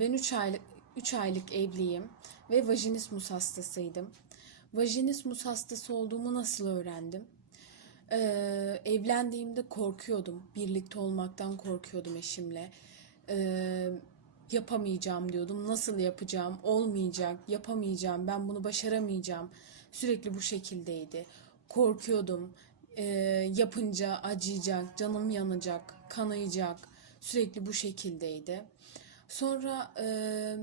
ben 3 aylık 3 aylık evliyim ve vajinismus hastasıydım. Vajinismus hastası olduğumu nasıl öğrendim? Ee, evlendiğimde korkuyordum. Birlikte olmaktan korkuyordum eşimle. Ee, yapamayacağım diyordum. Nasıl yapacağım? Olmayacak. Yapamayacağım. Ben bunu başaramayacağım. Sürekli bu şekildeydi. Korkuyordum. Ee, yapınca acıyacak, canım yanacak, kanayacak. Sürekli bu şekildeydi. Sonra e,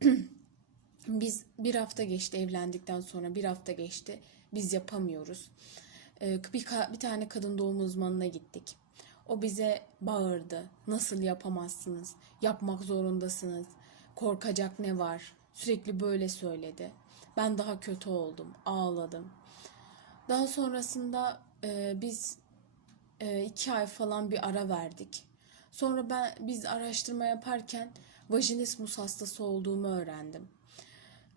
biz bir hafta geçti evlendikten sonra bir hafta geçti. Biz yapamıyoruz. Ee, bir, bir tane kadın doğum uzmanına gittik. O bize bağırdı. Nasıl yapamazsınız? Yapmak zorundasınız. Korkacak ne var? Sürekli böyle söyledi. Ben daha kötü oldum. Ağladım. Daha sonrasında e, biz e, iki ay falan bir ara verdik. Sonra ben biz araştırma yaparken vajinismus hastası olduğumu öğrendim.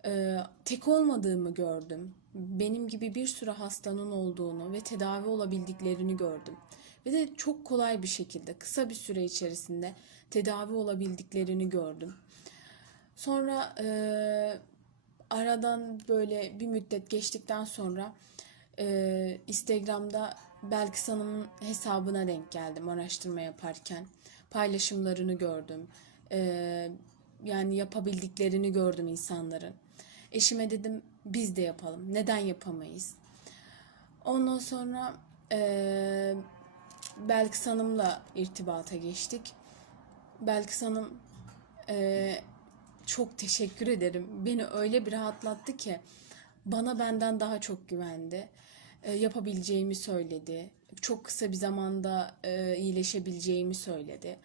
Ee, tek olmadığımı gördüm. Benim gibi bir sürü hastanın olduğunu ve tedavi olabildiklerini gördüm. Ve de çok kolay bir şekilde kısa bir süre içerisinde tedavi olabildiklerini gördüm. Sonra e, aradan böyle bir müddet geçtikten sonra e, Instagram'da Belkıs Hanım'ın hesabına denk geldim araştırma yaparken. Paylaşımlarını gördüm. E, yani yapabildiklerini gördüm insanların. Eşime dedim biz de yapalım. Neden yapamayız? Ondan sonra e, Belkıs Hanım'la irtibata geçtik. Belkıs Hanım e, çok teşekkür ederim. Beni öyle bir rahatlattı ki bana benden daha çok güvendi. E, yapabileceğimi söyledi. Çok kısa bir zamanda e, iyileşebileceğimi söyledi.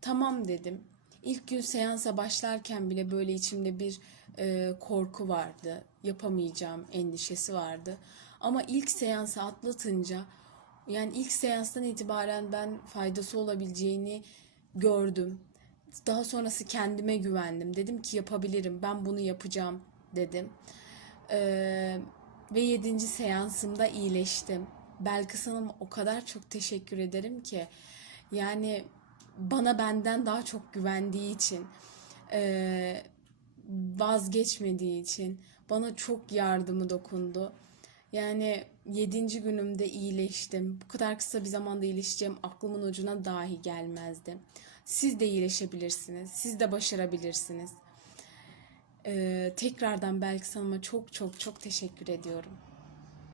Tamam dedim. İlk gün seansa başlarken bile böyle içimde bir e, korku vardı. Yapamayacağım endişesi vardı. Ama ilk seansı atlatınca yani ilk seanstan itibaren ben faydası olabileceğini gördüm. Daha sonrası kendime güvendim. Dedim ki yapabilirim. Ben bunu yapacağım dedim. Ee, ve yedinci seansımda iyileştim. Belkıs Hanım o kadar çok teşekkür ederim ki. Yani bana benden daha çok güvendiği için, e, vazgeçmediği için bana çok yardımı dokundu. Yani yedinci günümde iyileştim. Bu kadar kısa bir zamanda iyileşeceğim aklımın ucuna dahi gelmezdi. Siz de iyileşebilirsiniz. Siz de başarabilirsiniz. Tekrardan Belkıs Hanım'a çok çok çok teşekkür ediyorum.